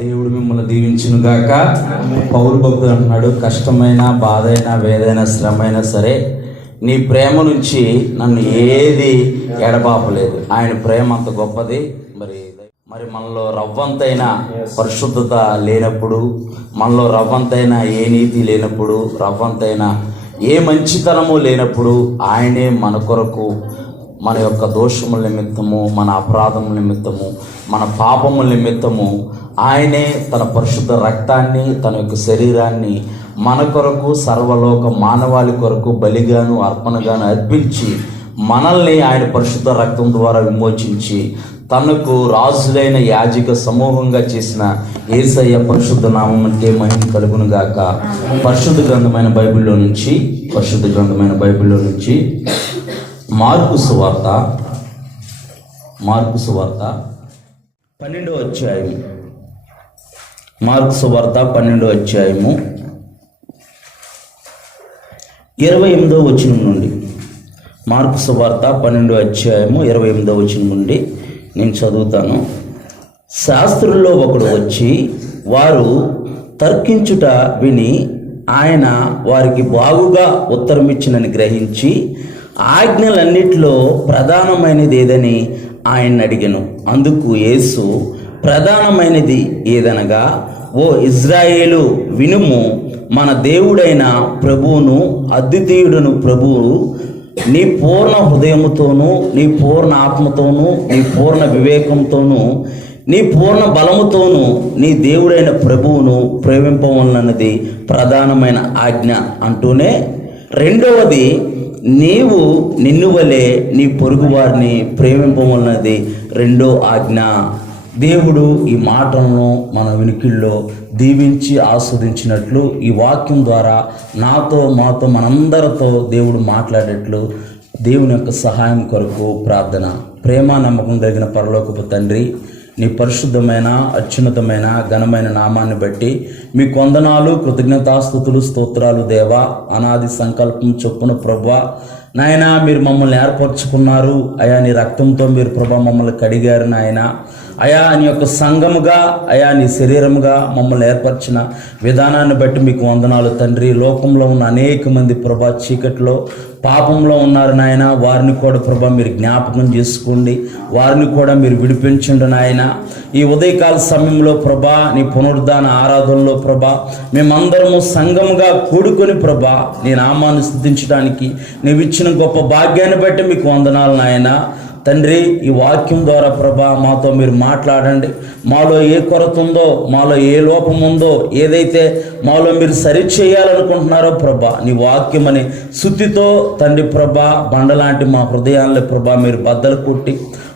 దేవుడు మిమ్మల్ని దీవించును గాక. పౌలు భక్తుడు అంటున్నాడు, కష్టమైన, బాధ అయినా, వేదైనా, శ్రమ అయినా సరే నీ ప్రేమ నుంచి నన్ను ఏది ఎడబాపలేదు. ఆయన ప్రేమ అంత గొప్పది. మరి మనలో రవ్వంతైనా పరిశుద్ధత లేనప్పుడు, మనలో రవ్వంతైనా ఏ నీతి లేనప్పుడు, రవ్వంతైనా ఏ మంచితనము లేనప్పుడు ఆయనే మన కొరకు మన యొక్క దోషముల నిమిత్తము, మన అపరాధముల నిమిత్తము, మన పాపముల నిమిత్తము ఆయనే తన పరిశుద్ధ రక్తాన్ని, తన యొక్క శరీరాన్ని మన కొరకు, సర్వలోక మానవాళి కొరకు బలిగాను అర్పణగాను అర్పించి మనల్ని ఆయన పరిశుద్ధ రక్తం ద్వారా విమోచించి తనకు రాజులైన యాజక సమూహంగా చేసిన యేసయ్య పరిశుద్ధ నామముకే మహిమ కలుగును గాక. పరిశుద్ధ గ్రంథమైన బైబిల్లో నుంచి మార్కు సువార్త 12వ అధ్యాయం. మార్కు సువార్త 12వ అధ్యాయము 28వ వచనం నుండి. మార్కు సువార్త 12వ అధ్యాయము 28వ వచనం నుండి నేను చదువుతాను. శాస్త్రుల్లో ఒకడు వచ్చి వారు తర్కించుట విని ఆయన వారికి బాగుగా ఉత్తరమిచ్చినని గ్రహించి ఆజ్ఞలన్నిటిలో ప్రధానమైనది ఏదని ఆయన అడిగెను. అందుకు యేసు, ప్రధానమైనది ఏదనగా, ఓ ఇజ్రాయేలు వినుము, మన దేవుడైన ప్రభువును, అద్వితీయుడును ప్రభువు నీ పూర్ణ హృదయముతోనూ, నీ పూర్ణ ఆత్మతోనూ, నీ పూర్ణ వివేకంతోనూ, నీ పూర్ణ బలముతోనూ నీ దేవుడైన ప్రభువును ప్రేమింపవలనన్నది ప్రధానమైన ఆజ్ఞ అంటూనే, రెండవది నీవు నిన్ను వలె నీ పొరుగు వారిని ప్రేమింపవలనది రెండో ఆజ్ఞ. దేవుడు ఈ మాటలను మన వినికిల్లో దీవించి ఆస్వాదించినట్లు ఈ వాక్యం ద్వారా నాతో, మాతో, మనందరితో దేవుడు మాట్లాడేట్లు దేవుని యొక్క సహాయం కొరకు ప్రార్థన. ప్రేమ నమ్మకం కలిగిన పరలోకపు తండ్రి, నీ పరిశుద్ధమైన, అత్యున్నతమైన, ఘనమైన నామాన్ని బట్టి మీ వందనాలు, కృతజ్ఞతాస్తుతులు, స్తోత్రాలు దేవా. అనాది సంకల్పం చొప్పున ప్రభువా నాయన మీరు మమ్మల్ని ఏర్పరచుకున్నారు అయా. నీ రక్తంతో మీరు ప్రభా మమ్మల్ని కడిగారు నాయన. అయా నీ యొక్క సంఘముగా, అయా నీ శరీరముగా మమ్మల్ని ఏర్పరిచిన విధానాన్ని బట్టి మీకు వందనాలు తండ్రి. లోకంలో ఉన్న అనేక మంది ప్రభా చీకట్లో, పాపంలో ఉన్నారు నాయన. వారిని కూడా ప్రభా మీరు జ్ఞాపకం చేసుకోండి, వారిని కూడా మీరు విడిపించండి నాయన. ఈ ఉదయకాల సమయంలో ప్రభా నీ పునరుద్ధాన ఆరాధనలో ప్రభా మేమందరము సంఘముగా కూడుకొని ప్రభా నీ నామాన్ని స్తుతించడానికి నీవు ఇచ్చిన గొప్ప భాగ్యాన్ని బట్టి మీకు వందనాలు నాయన. తండ్రి, ఈ వాక్యం ద్వారా ప్రభా మాతో మీరు మాట్లాడండి. మాలో ఏ కొరత ఉందో, మాలో ఏ లోపం ఉందో, ఏదైతే మాలో మీరు సరిచేయాలనుకుంటున్నారో ప్రభా నీ వాక్యం అనే శుద్ధితో తండ్రి ప్రభా బండలాంటి మా హృదయాన్ని ప్రభా మీరు బద్దలు కొట్టి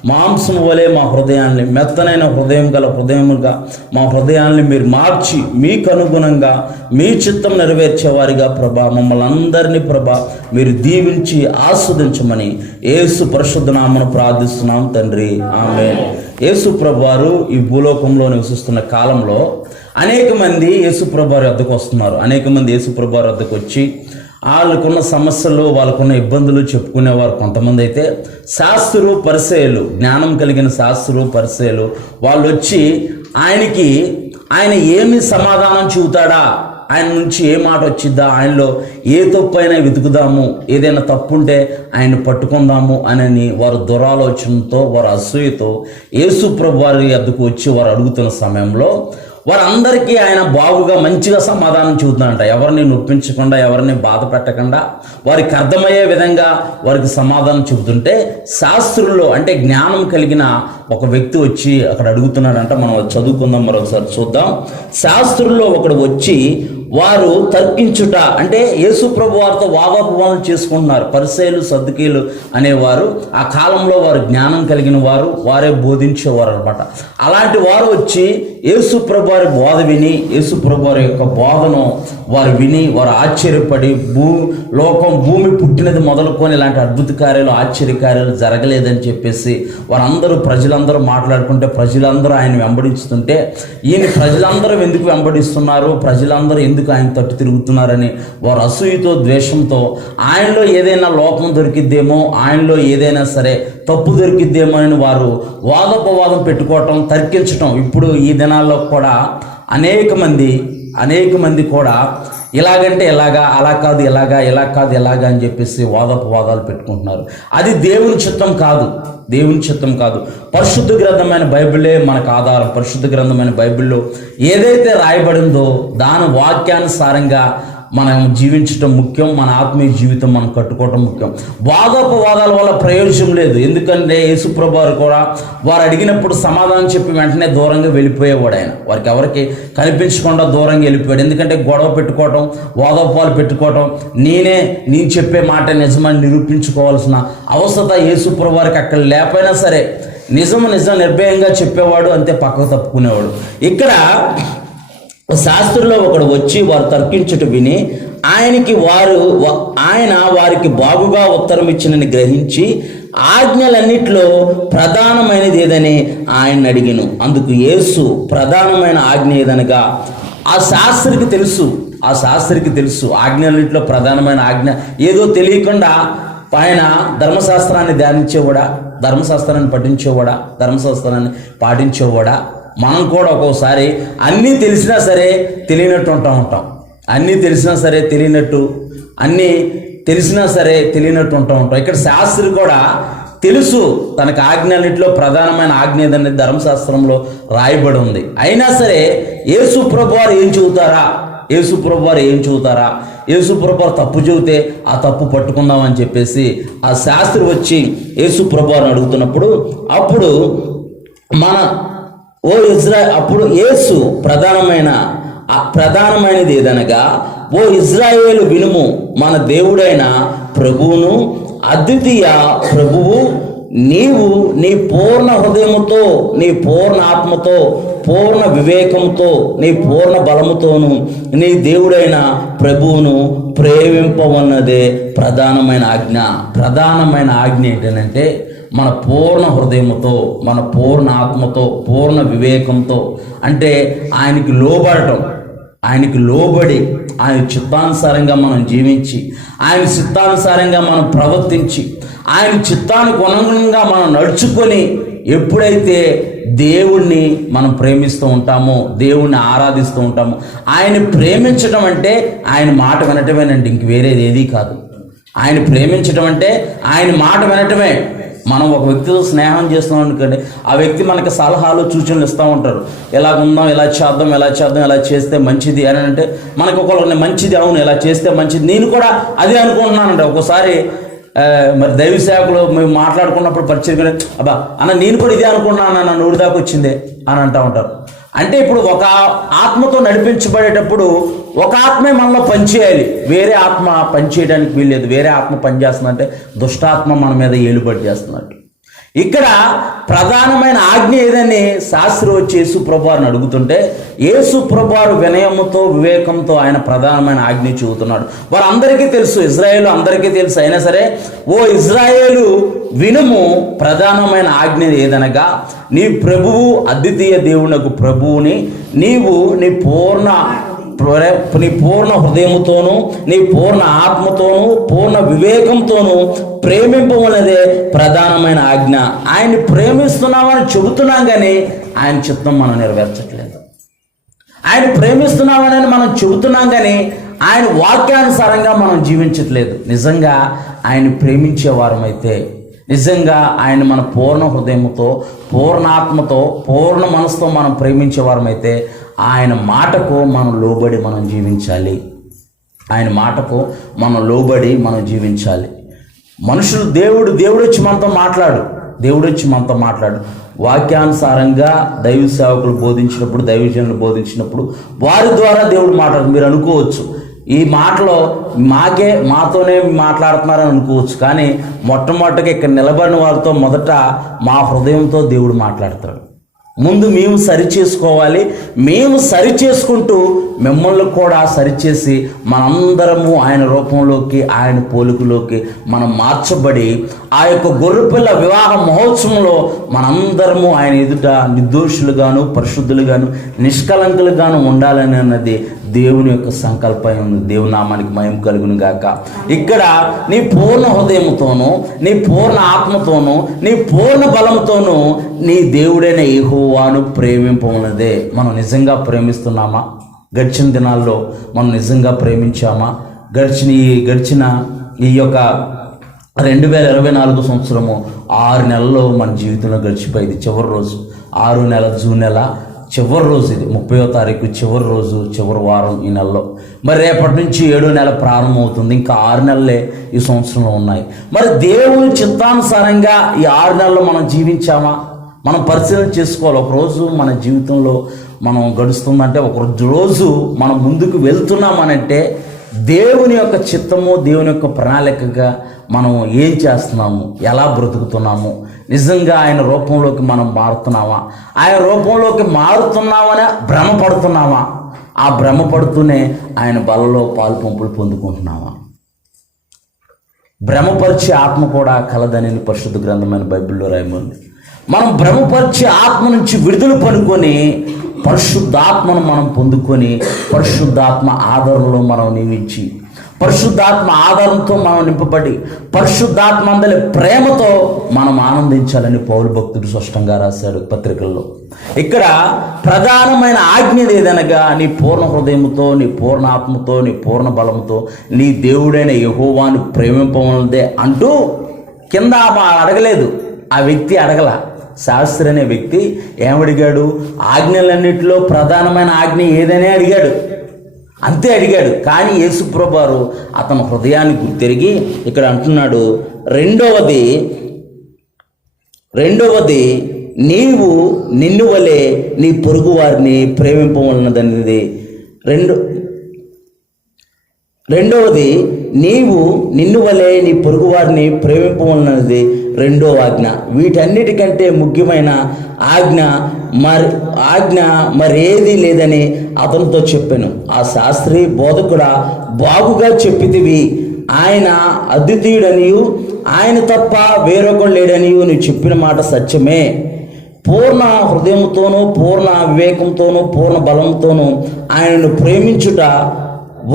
మాంసం వలె మా హృదయాన్ని, మెత్తనైన హృదయం గల హృదయముగా మా హృదయాన్ని మీరు మార్చి మీకు అనుగుణంగా మీ చిత్తం నెరవేర్చేవారిగా ప్రభా మమ్మల్ని అందరినీ ప్రభా మీరు దీవించి ఆస్వాదించమని యేసు పరిశుద్ధ నామమున ప్రార్థిస్తున్నాం తండ్రి, ఆమేన్. యేసు ప్రభువారు ఈ భూలోకంలో నివసిస్తున్న కాలంలో అనేక మంది యేసు ప్రభువారి వద్దకు వస్తున్నారు. అనేక మంది యేసు ప్రభువారి వద్దకు వచ్చి వాళ్ళకున్న సమస్యలు, వాళ్ళకున్న ఇబ్బందులు చెప్పుకునేవారు. కొంతమంది అయితే శాస్త్రులు, పరిసయ్యులు, జ్ఞానం కలిగిన శాస్త్రులు, పరిసయ్యులు వాళ్ళు వచ్చి ఆయన ఏమి సమాధానం చెబుతాడా, ఆయన నుంచి ఏ మాట వచ్చిద్దా, ఆయనలో ఏ తప్పు అయినా వెతుకుదాము, ఏదైనా తప్పు ఉంటే ఆయన పట్టుకుందాము అని వారు దురాలోచనతో, వారు అసూయతో యేసు ప్రభు వారి వద్దకు వచ్చి వారు అడుగుతున్న సమయంలో వారందరికీ ఆయన బాగుగా మంచిగా సమాధానం చెబుతున్నాడంట. ఎవరిని నొప్పించకుండా, ఎవరిని బాధ పెట్టకుండా వారికి అర్థమయ్యే విధంగా వారికి సమాధానం చెబుతుంటే, శాస్త్రుల్లో అంటే జ్ఞానం కలిగిన ఒక వ్యక్తి వచ్చి అక్కడ అడుగుతున్నాడంట. మనం చదువుకుందాం, మరొకసారి చూద్దాం. శాస్త్రుల్లో ఒకడు వచ్చి వారు తర్కించుట అంటే యేసు ప్రభు వారితో వాదోపవాదం చేసుకుంటున్నారు. పరిసయ్యులు, సద్దుకీయులు అనేవారు ఆ కాలంలో వారు జ్ఞానం కలిగిన వారు, వారే బోధించేవారు అనమాట. అలాంటి వారు వచ్చి యేసు ప్రభు వారి బోధ విని, యేసు ప్రభు వారి యొక్క బోధను వారు విని వారు ఆశ్చర్యపడి, భూమి పుట్టినది మొదలుకొని ఇలాంటి అద్భుత కార్యాలు, ఆశ్చర్య కార్యాలు జరగలేదని చెప్పేసి ప్రజలందరూ మాట్లాడుకుంటే, ప్రజలందరూ ఆయన వెంబడిస్తుంటే, ఈయన ప్రజలందరూ ఎందుకు వెంబడిస్తున్నారు, ప్రజలందరూ ఎందుకు ఎందుకు ఆయన తట్టు తిరుగుతున్నారని వారు అసూయతో ద్వేషంతో ఆయనలో ఏదైనా లోపం దొరికిద్దేమో, ఆయనలో ఏదైనా సరే తప్పు దొరికిద్దేమో అని వారు వాదోపవాదం పెట్టుకోవటం, తర్కించటం. ఇప్పుడు ఈ దినాల్లో కూడా అనేక మంది కూడా ఇలాగంటే ఎలాగా, అలా కాదు ఎలాగా, ఎలా కాదు ఎలాగా అని చెప్పేసి వాదోపవాదాలు పెట్టుకుంటున్నారు. అది దేవుని చిత్తం కాదు. పరిశుద్ధ గ్రంథమైన బైబిలే మనకు ఆధారం. పరిశుద్ధ గ్రంథమైన బైబిల్లో ఏదైతే రాయబడిందో దాని వాక్యానుసారంగా మనం జీవించటం ముఖ్యం. మన ఆత్మీయ జీవితం మనం కట్టుకోవటం ముఖ్యం. వాదోపవాదాల వల్ల ప్రయోజనం లేదు. ఎందుకంటే యేసుప్రభు వారు కూడా వారు అడిగినప్పుడు సమాధానం చెప్పి వెంటనే దూరంగా వెళ్ళిపోయేవాడు. ఆయన వారికి ఎవరికి కనిపించకుండా దూరంగా వెళ్ళిపోయాడు. ఎందుకంటే గొడవ పెట్టుకోవటం, వాదోపాలు పెట్టుకోవటం, నేను చెప్పే మాట నిజమని నిరూపించుకోవాల్సిన అవసరత యేసుప్రభు వారికి అక్కడ లేకపోయినా సరే నిజం నిర్భయంగా చెప్పేవాడు, అంతే పక్కకు తప్పుకునేవాడు. ఇక్కడ శాస్త్రుల్లో ఒకడు వచ్చి వారు తర్కించుట విని ఆయన వారికి బాగుగా ఉత్తరం ఇచ్చినని గ్రహించి ఆజ్ఞలన్నిట్లో ప్రధానమైనది ఏదని ఆయన అడిగిను. అందుకు యేసు ప్రధానమైన ఆజ్ఞ ఏదనగా, ఆ శాస్త్రికి తెలుసు ఆజ్ఞలన్నింటిలో ప్రధానమైన ఆజ్ఞ ఏదో తెలియకుండా ఆయన ధర్మశాస్త్రాన్ని ధ్యానించేవాడా, ధర్మశాస్త్రాన్ని పఠించేవాడా, ధర్మశాస్త్రాన్ని పాటించేవాడా? మనం కూడా ఒక్కోసారి అన్నీ తెలిసినా సరే తెలియనట్టు ఉంటాం. అన్నీ తెలిసినా సరే తెలియనట్టు ఉంటాం. ఇక్కడ శాస్త్రి కూడా తెలుసు తనకు ఆజ్ఞలన్నింటిలో ప్రధానమైన ఆజ్ఞ ఏదనేది ధర్మశాస్త్రంలో రాయబడి ఉంది. అయినా సరే యేసుప్రభు వారు ఏం చెబుతారా, యేసుప్రభు వారు తప్పు చెబితే ఆ తప్పు పట్టుకుందామని చెప్పేసి ఆ శాస్త్రి వచ్చి యేసుప్రభు వారిని అడుగుతున్నప్పుడు అప్పుడు అప్పుడు యేసు ప్రధానమైనది ఏదనగా, ఓ ఇజ్రాయేలు వినుము, మన దేవుడైన ప్రభువును అద్వితీయ ప్రభువు నీవు నీ పూర్ణ హృదయముతో, నీ పూర్ణ ఆత్మతో, పూర్ణ వివేకంతో, నీ పూర్ణ బలముతోను నీ దేవుడైన ప్రభువును ప్రేమింపవన్నదే ప్రధానమైన ఆజ్ఞ ఏంటంటే మన పూర్ణ హృదయముతో, మన పూర్ణ ఆత్మతో, పూర్ణ వివేకంతో, అంటే ఆయనకి లోబడి ఆయన చిత్తానుసారంగా మనం జీవించి, ఆయన చిత్తానుసారంగా మనం ప్రవర్తించి, ఆయన చిత్తానికి అనుగుణంగా మనం నడుచుకొని ఎప్పుడైతే దేవుణ్ణి మనం ప్రేమిస్తూ ఉంటామో, దేవుణ్ణి ఆరాధిస్తూ ఉంటామో, ఆయన ప్రేమించడం అంటే ఆయన మాట వినటమేనండి, ఇంక వేరేది ఏదీ కాదు. ఆయన ప్రేమించడం అంటే ఆయన మాట వినటమే. మనం ఒక వ్యక్తితో స్నేహం చేస్తున్నాం అనుకోండి, ఆ వ్యక్తి మనకి సలహాలు సూచనలు ఇస్తూ ఉంటారు. ఎలాగుందాం, ఎలా చేద్దాం, ఎలా చేస్తే మంచిది అని అంటే మనకు ఒకళ్ళు మంచిది, అవును ఇలా చేస్తే మంచిది, నేను కూడా అదే అనుకుంటున్నానండి. ఒక్కోసారి మరి దైవ సేవకులు మేము మాట్లాడుకున్నప్పుడు పరిచయం, అబ్బా అన్న నేను కూడా ఇదే అనుకున్నాను, నా నోటి దాకా వచ్చిందే అని అంటూ ఉంటారు. అంటే ఇప్పుడు ఒక ఆత్మతో నడిపించబడేటప్పుడు ఒక ఆత్మే మనలో పనిచేయాలి, వేరే ఆత్మ పనిచేయడానికి వీల్లేదు. వేరే ఆత్మ పనిచేస్తుందంటే దుష్టాత్మ మన మీద ఏలుబడి చేస్తున్నట్టు. ఇక్కడ ప్రధానమైన ఆజ్ఞ ఏదని శాస్త్రి వచ్చి యేసుప్రభు వారిని అడుగుతుంటే, యేసుప్రభు వారు వినయముతో, వివేకంతో ఆయన ప్రధానమైన ఆజ్ఞ చెబుతున్నాడు. వారందరికీ తెలుసు, ఇజ్రాయేలు అందరికీ తెలుసు. అయినా సరే, ఓ ఇజ్రాయేలు వినుము, ప్రధానమైన ఆజ్ఞ ఏదనగా, నీ ప్రభువు అద్వితీయ దేవునకు ప్రభువుని నీవు నీ పూర్ణ హృదయముతోనూ, నీ పూర్ణ ఆత్మతోనూ, పూర్ణ వివేకంతోనూ ప్రేమింపవలదే ప్రధానమైన ఆజ్ఞ. ఆయన్ని ప్రేమిస్తున్నామని చెబుతున్నాం కానీ ఆయన చిత్తం మనం నెరవేర్చట్లేదు. ఆయన ప్రేమిస్తున్నామని మనం చెబుతున్నాం కానీ ఆయన వాక్యానుసారంగా మనం జీవించట్లేదు. నిజంగా ఆయన ప్రేమించేవారమైతే, నిజంగా ఆయన మన పూర్ణ హృదయముతో, పూర్ణ ఆత్మతో, పూర్ణ మనసుతో మనం ప్రేమించేవారమైతే ఆయన మాటకు మనం లోబడి మనం జీవించాలి. ఆయన మాటకు మనం లోబడి మనం జీవించాలి. మనుషులు దేవుడు వచ్చి మనతో మాట్లాడు వాక్యానుసారంగా దైవ సేవకులు బోధించినప్పుడు, దైవజనులు బోధించినప్పుడు వారి ద్వారా దేవుడు మాట్లాడు. మీరు అనుకోవచ్చు ఈ మాటలో మాతోనే మాట్లాడుతున్నారని అనుకోవచ్చు, కానీ మొట్టమొదటిగా ఇక్కడ నిలబడిన వారితో మొదట మా హృదయంతో దేవుడు మాట్లాడతాడు. ముందు మేము సరిచేసుకోవాలి. మేము సరిచేసుకుంటూ మిమ్మల్ని కూడా సరిచేసి మనందరము ఆయన రూపంలోకి, ఆయన పోలికలోకి మనం మార్చబడి ఆ యొక్క గొర్రెపిల్ల వివాహ మహోత్సవంలో మనందరము ఆయన ఎదుట నిర్దోషులుగాను, పరిశుద్ధులుగాను, నిష్కలంకులుగాను ఉండాలని అన్నది దేవుని యొక్క సంకల్పం ఉంది. దేవుని నామానికి మహిమ కలుగును గాక. ఇక్కడ నీ పూర్ణ హృదయంతోనూ, నీ పూర్ణ ఆత్మతోనూ, నీ పూర్ణ బలంతోనూ నీ దేవుడైన యెహోవాను ప్రేమింపమన్నదే. మనం నిజంగా ప్రేమిస్తున్నామా? గడిచిన దినాల్లో మనం నిజంగా ప్రేమించామా? గడిచిన ఈ యొక్క 2024 సంవత్సరము 6 నెలల్లో మన జీవితంలో గడిచిపోయింది. చివరి రోజు 6 నెల జూన్ నెల చివరి రోజు, ఇది 30వ తారీఖు చివరి రోజు, చివరి వారం ఈ నెలలో. మరి రేపటి నుంచి 7వ నెల ప్రారంభమవుతుంది. ఇంకా 6 నెలలే ఈ సంవత్సరంలో ఉన్నాయి. మరి దేవుని చిత్తానుసారంగా ఈ 6 నెలలు మనం జీవించామా? మనం పరిశీలన చేసుకోవాలి. ఒకరోజు మన జీవితంలో మనం గడుస్తుందంటే, ఒక రోజు మనం ముందుకు వెళ్తున్నామనంటే దేవుని యొక్క చిత్తము, దేవుని యొక్క ప్రణాళికగా మనం ఏం చేస్తున్నాము, ఎలా బ్రతుకుతున్నాము, నిజంగా ఆయన రూపంలోకి మనం మారుతున్నామా, ఆయన రూపంలోకి మారుతున్నామని భ్రమపడుతున్నామా, ఆ భ్రమపడుతూనే ఆయన బలలో పాలు పంపులు పొందుకుంటున్నామా? భ్రమపరిచే ఆత్మ కూడా కలదని పరిశుద్ధ గ్రంథమైన బైబిల్లో రాయమంది. మనం భ్రమపరిచే ఆత్మ నుంచి విడుదల పనుకొని పరిశుద్ధాత్మను మనం పొందుకొని పరిశుద్ధాత్మ ఆధారంలో మనం నియమించి పరిశుద్ధాత్మ ఆధారంతో మనం నింపబడి పరిశుద్ధాత్మ అందరి ప్రేమతో మనం ఆనందించాలని పౌలు భక్తుడు స్పష్టంగా రాశాడు పత్రికల్లో. ఇక్కడ ప్రధానమైన ఆజ్ఞ ఏదనగా నీ పూర్ణ హృదయంతో, నీ పూర్ణ ఆత్మతో, నీ పూర్ణ బలంతో నీ దేవుడైన యెహోవాను ప్రేమింపమన్నదే అంటూ కింద అడగలేదు. ఆ వ్యక్తి అడగల. శాస్త్రి అనే వ్యక్తి ఏమడిగాడు? ఆజ్ఞలన్నింటిలో ప్రధానమైన ఆజ్ఞ ఏదనే అడిగాడు. అంతే అడిగాడు. కానీ యేసుప్రభువు వారు అతని హృదయాన్ని గుర్తిరిగి ఇక్కడ అంటున్నాడు, రెండవది నీవు నిన్ను వలె నీ పొరుగు వారిని ప్రేమింపవలనదనేది. రెండవది నీవు నిన్ను వలె నీ పొరుగు వారిని ప్రేమింపవలనది రెండో ఆజ్ఞ. వీటన్నిటికంటే ముఖ్యమైన ఆజ్ఞ మరేది లేదని అతనితో చెప్పాను. ఆ శాస్త్రి బోధకుడా, బాగుగా చెప్పితివి. ఆయన అద్వితీయుడనియు ఆయన తప్ప వేరొకడు లేడనియు నువ్వు చెప్పిన మాట సత్యమే. పూర్ణ హృదయంతోనూ, పూర్ణ వివేకంతోనూ, పూర్ణ బలంతోనూ ఆయనను ప్రేమించుట,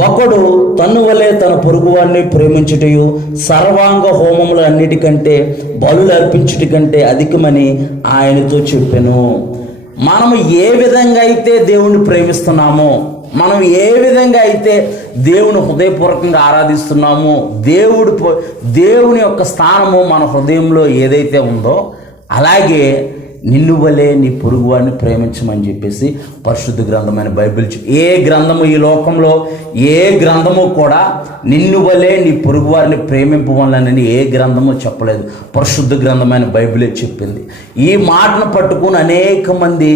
ఒకడు తన్ను వలె తన పొరుగువాడిని ప్రేమించుటయు సర్వాంగ హోమములు అన్నిటికంటే, బలులు అర్పించుట కంటే అధికమని ఆయనతో చెప్పాను. మనము ఏ విధంగా అయితే దేవుణ్ణి ప్రేమిస్తున్నామో, మనం ఏ విధంగా అయితే దేవుని హృదయపూర్వకంగా ఆరాధిస్తున్నామో, దేవుని యొక్క స్థానము మన హృదయంలో ఏదైతే ఉందో, అలాగే నిన్ను వలె నీ పొరుగువాడిని ప్రేమించమని చెప్పేసి పరిశుద్ధ గ్రంథమైన బైబిల్. ఏ గ్రంథము ఈ లోకంలో ఏ గ్రంథము కూడా నిన్ను వలె నీ పొరుగువారిని ప్రేమింపవాలని ఏ గ్రంథము చెప్పలేదు. పరిశుద్ధ గ్రంథమైన బైబిలే చెప్పింది. ఈ మాటను పట్టుకుని అనేక మంది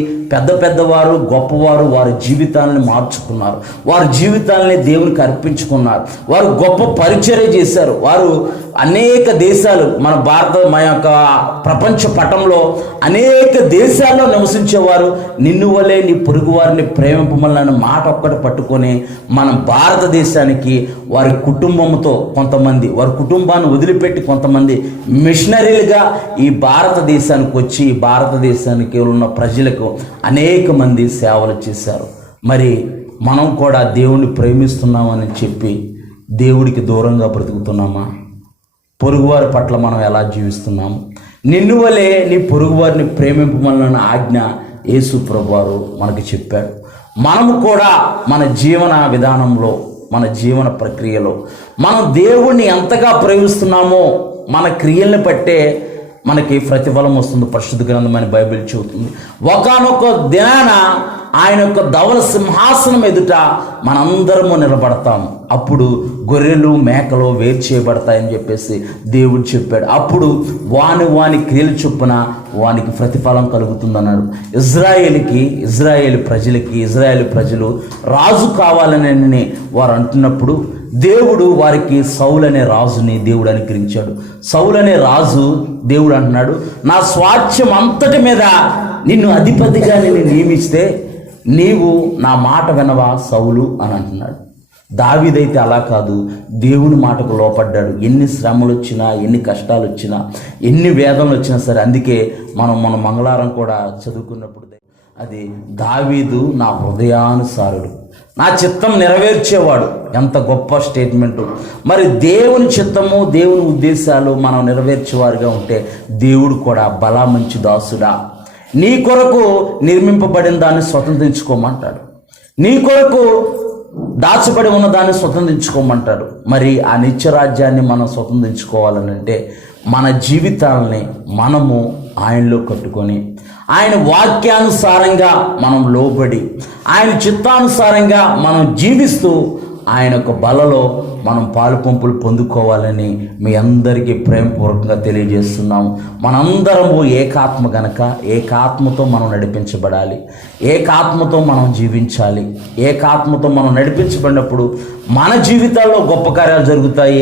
పెద్దవారు, గొప్పవారు వారి జీవితాలను మార్చుకున్నారు. వారి జీవితాలని దేవునికి అర్పించుకున్నారు. వారు గొప్ప పరిచర్య చేశారు. వారు అనేక దేశాలు, మన యొక్క ప్రపంచ పటంలో అనేక దేశాల్లో నివసించేవారు నిన్ను వలె నీ పొరుగు వారిని ప్రేమింపమన్న మాట ఒక్కటి పట్టుకొని మన భారతదేశానికి వారి కుటుంబంతో కొంతమంది, వారి కుటుంబాన్ని వదిలిపెట్టి కొంతమంది మిషనరీలుగా ఈ భారతదేశానికి వచ్చి ఈ భారతదేశానికి ఉన్న ప్రజలకు అనేక మంది సేవలు చేశారు. మరి మనం కూడా దేవుణ్ణి ప్రేమిస్తున్నామని చెప్పి దేవుడికి దూరంగా బ్రతుకుతున్నామా? పొరుగువారి పట్ల మనం ఎలా జీవిస్తున్నాము? నిన్ను వలె నీ పొరుగువారిని ప్రేమింపమన్న ఆజ్ఞ యేసు ప్రభువారు మనకి చెప్పాడు. మనము కూడా మన జీవన విధానంలో, మన జీవన ప్రక్రియలో మనం దేవుణ్ణి ఎంతగా ప్రేమిస్తున్నామో మన క్రియల్ని బట్టే మనకి ప్రతిఫలం వస్తుంది. పరిశుద్ధ గ్రంథమైన బైబిల్ చెబుతుంది. ఒకానొక దినాన ఆయన యొక్క ధవల సింహాసనం ఎదుట మనందరము నిలబడతాము. అప్పుడు గొర్రెలు మేకలు వేరు చేయబడతాయని చెప్పేసి దేవుడు చెప్పాడు. అప్పుడు వాని క్రియల చొప్పున వానికి ప్రతిఫలం కలుగుతుందన్నాడు. ఇజ్రాయేల్ ప్రజలు రాజు కావాలని వారు అంటున్నప్పుడు దేవుడు వారికి సౌలు అనే రాజుని దేవుడు అనుగ్రహించాడు. సౌలు అనే రాజు దేవుడు అంటున్నాడు, నా స్వాస్థ్యం అంతటి మీద నిన్ను అధిపతిగా నేను నియమిస్తే నీవు నా మాట వినవా సౌలు అని అంటున్నాడు. దావీదైతే అలా కాదు, దేవుని మాటకు లోపడ్డాడు. ఎన్ని శ్రమలు వచ్చినా, ఎన్ని కష్టాలు వచ్చినా, ఎన్ని వేదనలు వచ్చినా సరే. అందుకే మన మంగళవారం కూడా చదువుకున్నప్పుడు అది దావీదు నా హృదయానుసారుడు, నా చిత్తం నెరవేర్చేవాడు. ఎంత గొప్ప స్టేట్మెంటు. మరి దేవుని చిత్తము, దేవుని ఉద్దేశాలు మనం నెరవేర్చేవారుగా ఉంటే దేవుడు కూడా బలా మంచి దాసుడా, నీ కొరకు నిర్మింపబడిన దాన్ని స్వతంత్రించుకోమంటాడు. నీ కొరకు దాచబడి ఉన్న దాన్ని స్వతంత్రించుకోమంటాడు. మరి ఆ నిత్యరాజ్యాన్ని మనం స్వతంత్రించుకోవాలనంటే మన జీవితాలని మనము ఆయనలో కట్టుకొని, ఆయన వాక్యానుసారంగా మనం లోబడి, ఆయన చిత్తానుసారంగా మనం జీవిస్తూ ఆయన యొక్క బలలో మనం పాలు పంపులు పొందుకోవాలని మీ అందరికీ ప్రేమపూర్వకంగా తెలియజేస్తున్నాము. మనందరము ఏకాత్మ గనక ఏకాత్మతో మనం నడిపించబడాలి, ఏకాత్మతో మనం జీవించాలి. ఏకాత్మతో మనం నడిపించబడినప్పుడు మన జీవితాల్లో గొప్ప కార్యాలు జరుగుతాయి.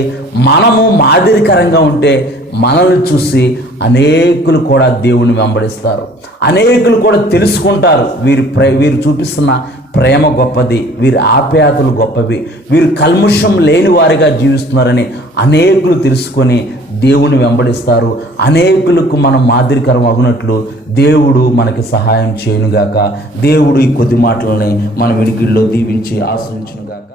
మనము మాదిరికరంగా ఉంటే మనల్ని చూసి అనేకులు కూడా దేవుని వెంబడిస్తారు, అనేకులు కూడా తెలుసుకుంటారు వీరు చూపిస్తున్న ప్రేమ గొప్పది, వీరి ఆప్యాయతలు గొప్పవి, వీరు కల్ముషం లేని వారిగా జీవిస్తున్నారని అనేకులు తెలుసుకొని దేవుని వెంబడిస్తారు. అనేకులకు మనం మాదిరికరం అగునట్లు దేవుడు మనకి సహాయం చేయనుగాక. దేవుడు ఈ కొద్ది మాటలని మన వినికిడిలో దీవించి ఆశ్రయించునుగాక.